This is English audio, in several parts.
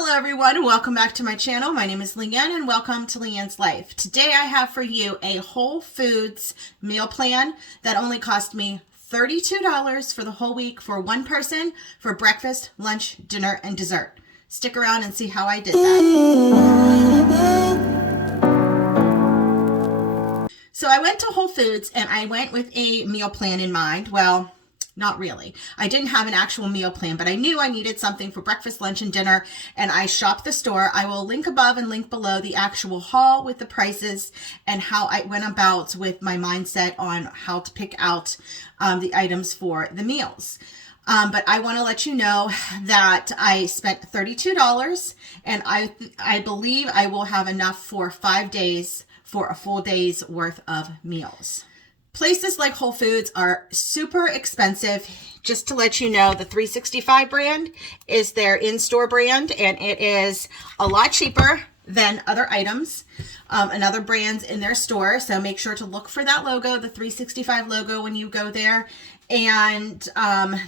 Hello everyone, welcome back to my channel. My name is Leanne and welcome to Leanne's Life. Today I have for you a Whole Foods meal plan that only cost me $32 for the whole week for one person for breakfast, lunch, dinner, and dessert. Stick around and see how I did that. So I went to Whole Foods and I went with a meal plan in mind. Well, not really. I didn't have an actual meal plan, but I knew I needed something for breakfast, lunch, and dinner, and I shopped the store. I will link above and link below the actual haul with the prices and how I went about with my mindset on how to pick out the items for the meals. But I want to let you know that I spent $32, and I believe I will have enough for 5 days for a full day's worth of meals. Places like Whole Foods are super expensive. Just to let you know, the 365 brand is their in-store brand, and it is a lot cheaper than other items and other brands in their store. So make sure to look for that logo, the 365 logo, when you go there. And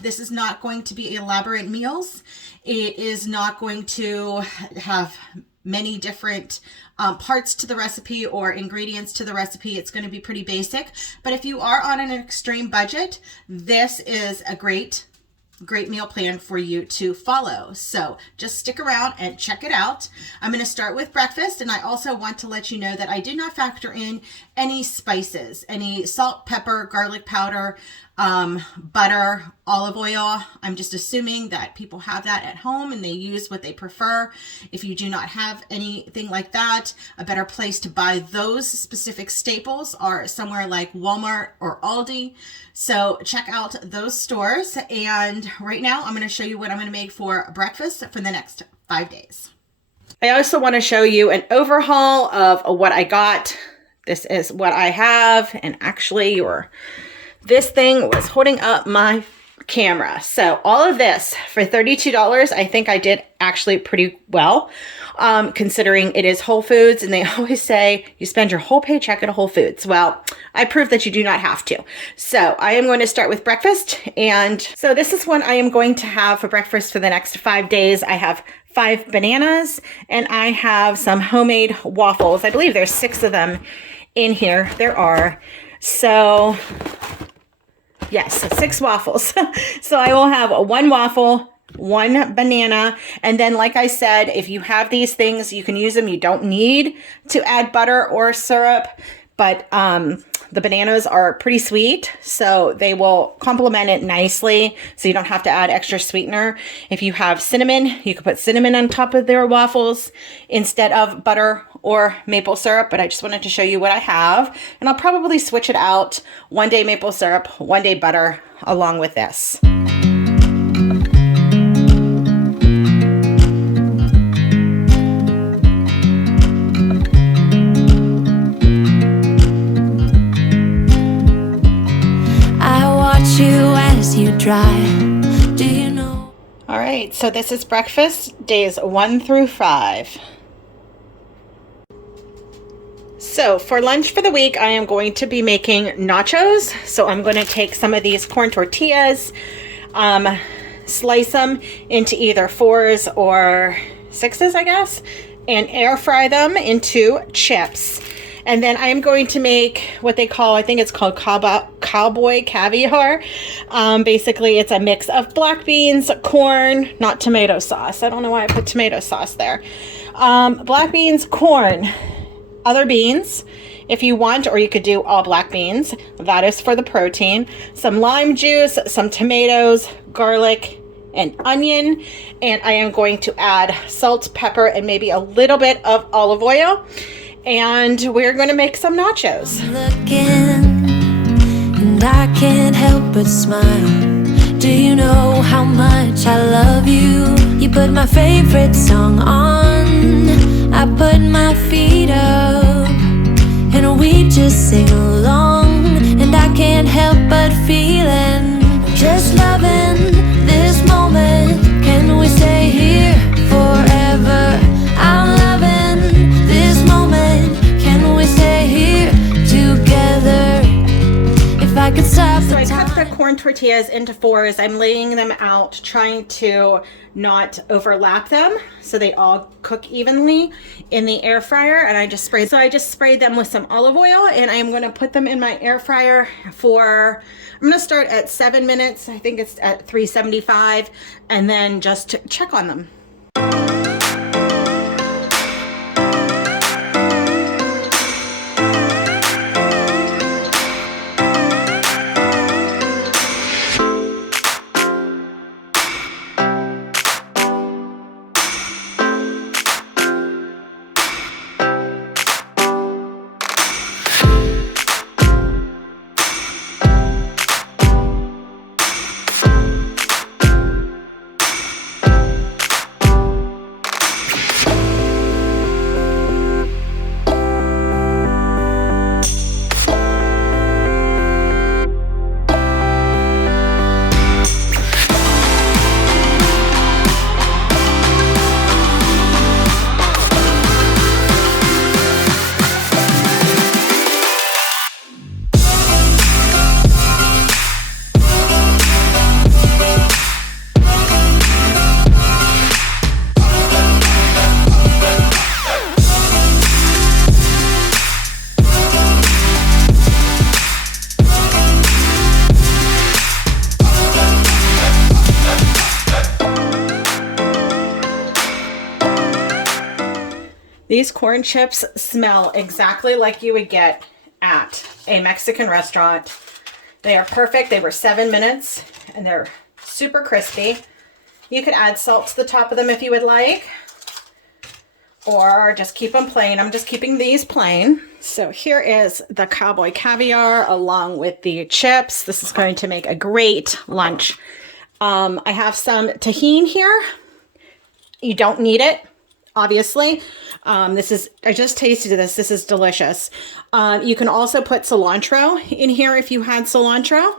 this is not going to be elaborate meals. It is not going to have many different parts to the recipe or ingredients to the recipe. It's going to be pretty basic, but if you are on an extreme budget, this is a great meal plan for you to follow. So just stick around and check it out. I'm going to start with breakfast, and I also want to let you know that I did not factor in any spices, any salt, pepper, garlic powder, butter, olive oil. I'm just assuming that people have that at home and they use what they prefer. If you do not have anything like that, a better place to buy those specific staples are somewhere like Walmart or Aldi. So check out those stores. And right now I'm going to show you what I'm going to make for breakfast for the next 5 days. I also want to show you an overhaul of what I got. This is what I have, and actually this thing was holding up my camera. So all of this for $32, I think I did actually pretty well, considering it is Whole Foods, and they always say you spend your whole paycheck at a Whole Foods. Well, I proved that you do not have to. So I am going to start with breakfast. And so this is what I am going to have for breakfast for the next 5 days. I have 5 bananas, and I have some homemade waffles. I believe there's 6 of them in here. There are. So yes, 6 waffles. So I will have 1 waffle, 1 banana. And then, like I said, if you have these things, you can use them. You don't need to add butter or syrup, but the bananas are pretty sweet, so they will complement it nicely, so you don't have to add extra sweetener. If you have cinnamon, you can put cinnamon on top of their waffles instead of butter or maple syrup, but I just wanted to show you what I have, and I'll probably switch it out. One day maple syrup, one day butter, along with this. You drive. Do you know? All right, so this is breakfast, days 1 through 5. So for lunch for the week, I am going to be making nachos. So I'm going to take some of these corn tortillas, slice them into either 4s or 6s, I guess, and air fry them into chips. And then I am going to make what they call, I think it's called Cowboy Caviar. Basically, it's a mix of black beans, corn, not tomato sauce. I don't know why I put tomato sauce there. Black beans, corn, other beans if you want, or you could do all black beans. That is for the protein. Some lime juice, some tomatoes, garlic, and onion. And I am going to add salt, pepper, and maybe a little bit of olive oil. And we're going to make some nachos. I'm looking, and I can't help but smile. Do you know how much I love you? You put my favorite song on, I put my feet up, and we just sing along. And I can't help but feeling, just loving this moment. Can we stay here forever? I'm loving this moment. Can we stay here together? If I could stop the time. So I cut the corn tortillas into fours. I'm laying them out, trying to not overlap them so they all cook evenly in the air fryer. And I just sprayed them with some olive oil, and I'm going to put them in my air fryer for, I'm going to start at 7 minutes. I think it's at 375, and then just check on them. These corn chips smell exactly like you would get at a Mexican restaurant. They are perfect. They were 7 minutes and they're super crispy. You could add salt to the top of them if you would like, or just keep them plain. I'm just keeping these plain. So here is the Cowboy Caviar along with the chips. This is going to make a great lunch. I have some tahini here. You don't need it, obviously. I just tasted this. This is delicious. You can also put cilantro in here if you had cilantro.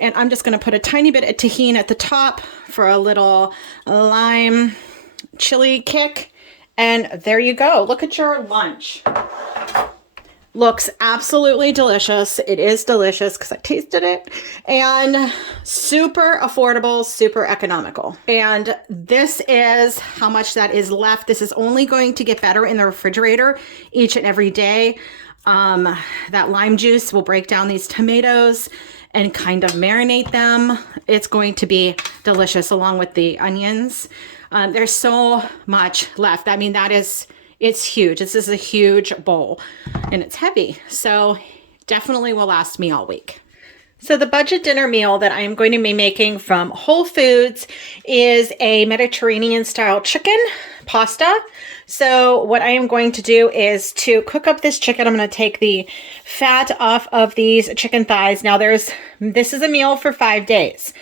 And I'm just going to put a tiny bit of tahini at the top for a little lime chili kick. And there you go. Look at your lunch. Looks absolutely delicious. It is delicious because I tasted it. And super affordable, super economical. And this is how much that is left. This is only going to get better in the refrigerator each and every day. That lime juice will break down these tomatoes and kind of marinate them. It's going to be delicious along with the onions. There's so much left. I mean, it's huge. This is a huge bowl and it's heavy. So definitely will last me all week. So the budget dinner meal that I'm going to be making from Whole Foods is a Mediterranean style chicken pasta. So what I am going to do is to cook up this chicken. I'm going to take the fat off of these chicken thighs. Now this is a meal for 5 days.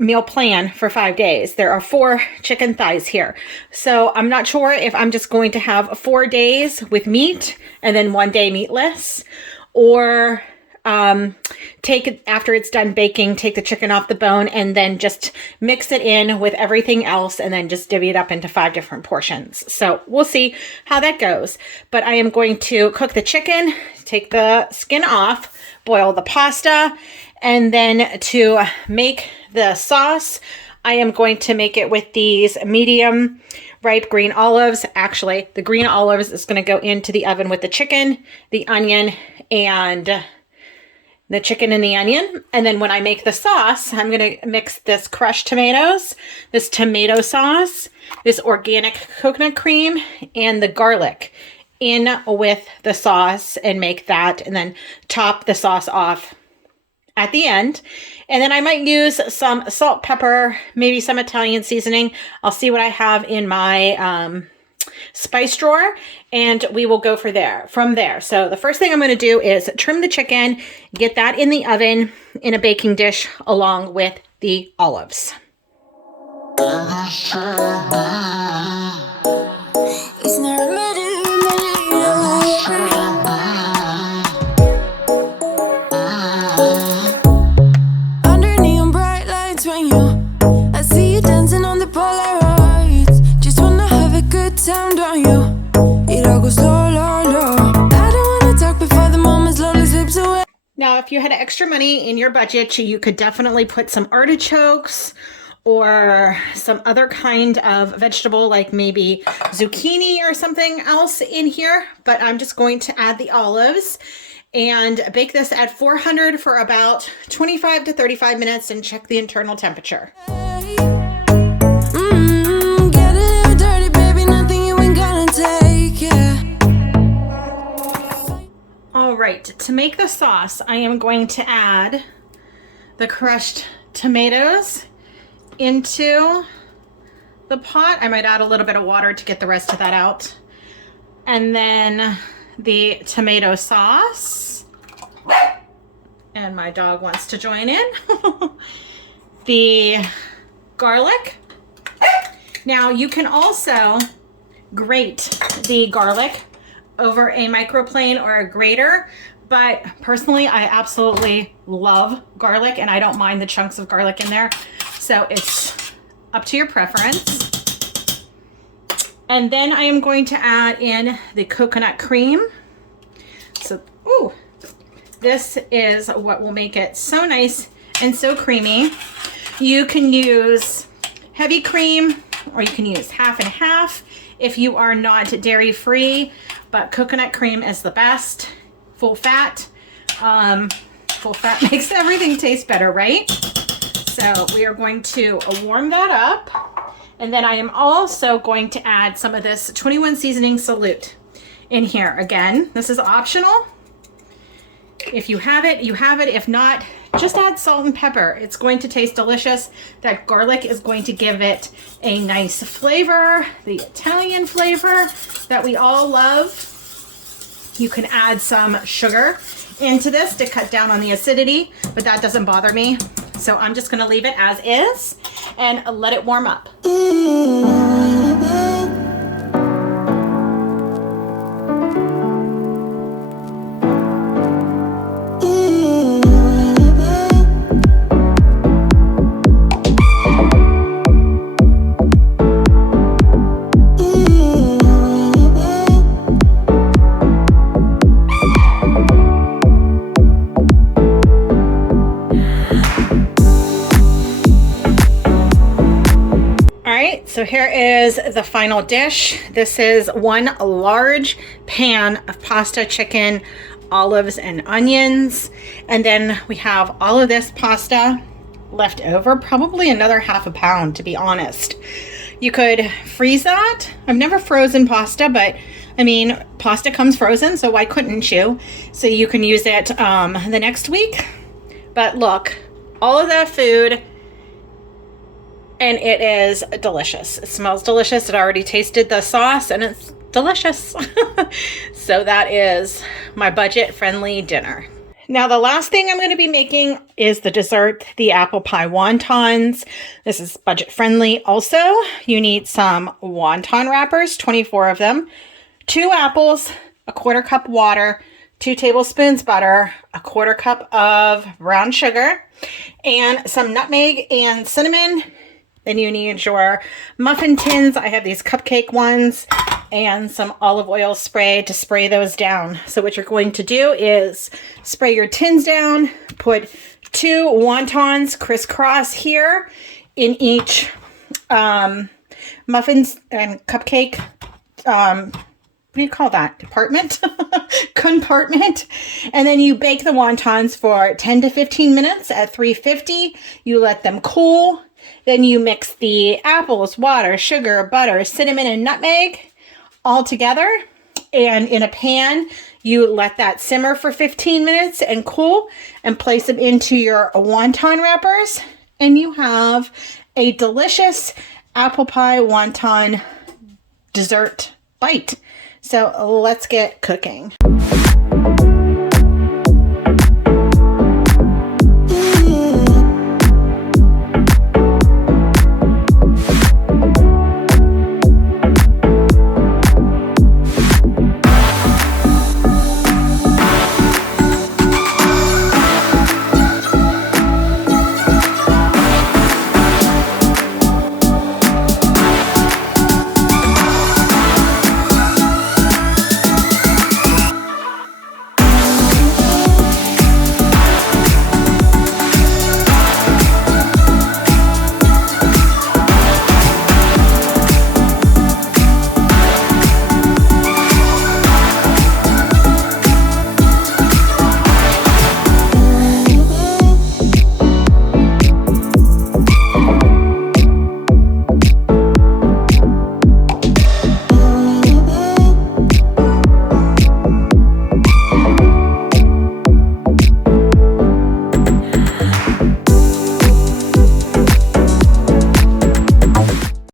Meal plan for 5 days. There are 4 chicken thighs here. So I'm not sure if I'm just going to have 4 days with meat and then 1 day meatless, or take it after it's done baking, take the chicken off the bone and then just mix it in with everything else and then just divvy it up into 5 different portions. So we'll see how that goes. But I am going to cook the chicken, take the skin off, boil the pasta, and then to make the sauce, I am going to make it with these medium ripe green olives. Actually, the green olives is going to go into the oven with the chicken, the onion, and the chicken and the onion. And then when I make the sauce, I'm going to mix this crushed tomatoes, this tomato sauce, this organic coconut cream, and the garlic in with the sauce and make that, and then top the sauce off at the end. And then I might use some salt, pepper, maybe some Italian seasoning. I'll see what I have in my spice drawer, and we will go from there. So the first thing I'm going to do is trim the chicken, get that in the oven in a baking dish along with the olives. Now, if you had extra money in your budget, you could definitely put some artichokes or some other kind of vegetable, like maybe zucchini or something else in here. But I'm just going to add the olives and bake this at 400 for about 25 to 35 minutes and check the internal temperature. Get a little dirty, baby, nothing you ain't gonna take, yeah. All right, to make the sauce, I am going to add the crushed tomatoes into the pot. I might add a little bit of water to get the rest of that out. And then the tomato sauce. And my dog wants to join in. The garlic. Now you can also grate the garlic over a microplane or a grater, but personally I absolutely love garlic and I don't mind the chunks of garlic in there. So it's up to your preference. And then I am going to add in the coconut cream. So, ooh, this is what will make it so nice and so creamy. You can use heavy cream or you can use half and half if you are not dairy free, but coconut cream is the best. Full fat. Full fat makes everything taste better, right? So we are going to warm that up. And then I am also going to add some of this 21 Seasoning Salute in here. Again, this is optional. If you have it, you have it. If not, just add salt and pepper. It's going to taste delicious. That garlic is going to give it a nice flavor, the Italian flavor that we all love. You can add some sugar into this to cut down on the acidity, but that doesn't bother me. So I'm just gonna leave it as is and let it warm up. So here is the final dish. This is one large pan of pasta, chicken, olives, and onions. And then we have all of this pasta left over, probably another half a pound, to be honest. You could freeze that. I've never frozen pasta, but I mean, pasta comes frozen, so why couldn't you? So you can use it the next week. But look, all of that food, and it is delicious. It smells delicious. It already tasted the sauce and it's delicious. So that is my budget-friendly dinner. Now the last thing I'm going to be making is the dessert, the apple pie wontons. This is budget-friendly also. You need some wonton wrappers, 24 of them, 2 apples, a 1/4 cup water, 2 tablespoons butter, a 1/4 cup of brown sugar, and some nutmeg and cinnamon. Then you need your muffin tins. I have these cupcake ones and some olive oil spray to spray those down. So what you're going to do is spray your tins down, put 2 wontons crisscross here in each muffins and cupcake, what do you call that? Department? Compartment. And then you bake the wontons for 10 to 15 minutes at 350. You let them cool. Then you mix the apples, water, sugar, butter, cinnamon, and nutmeg all together. And in a pan, you let that simmer for 15 minutes and cool and place them into your wonton wrappers. And you have a delicious apple pie wonton dessert bite. So let's get cooking.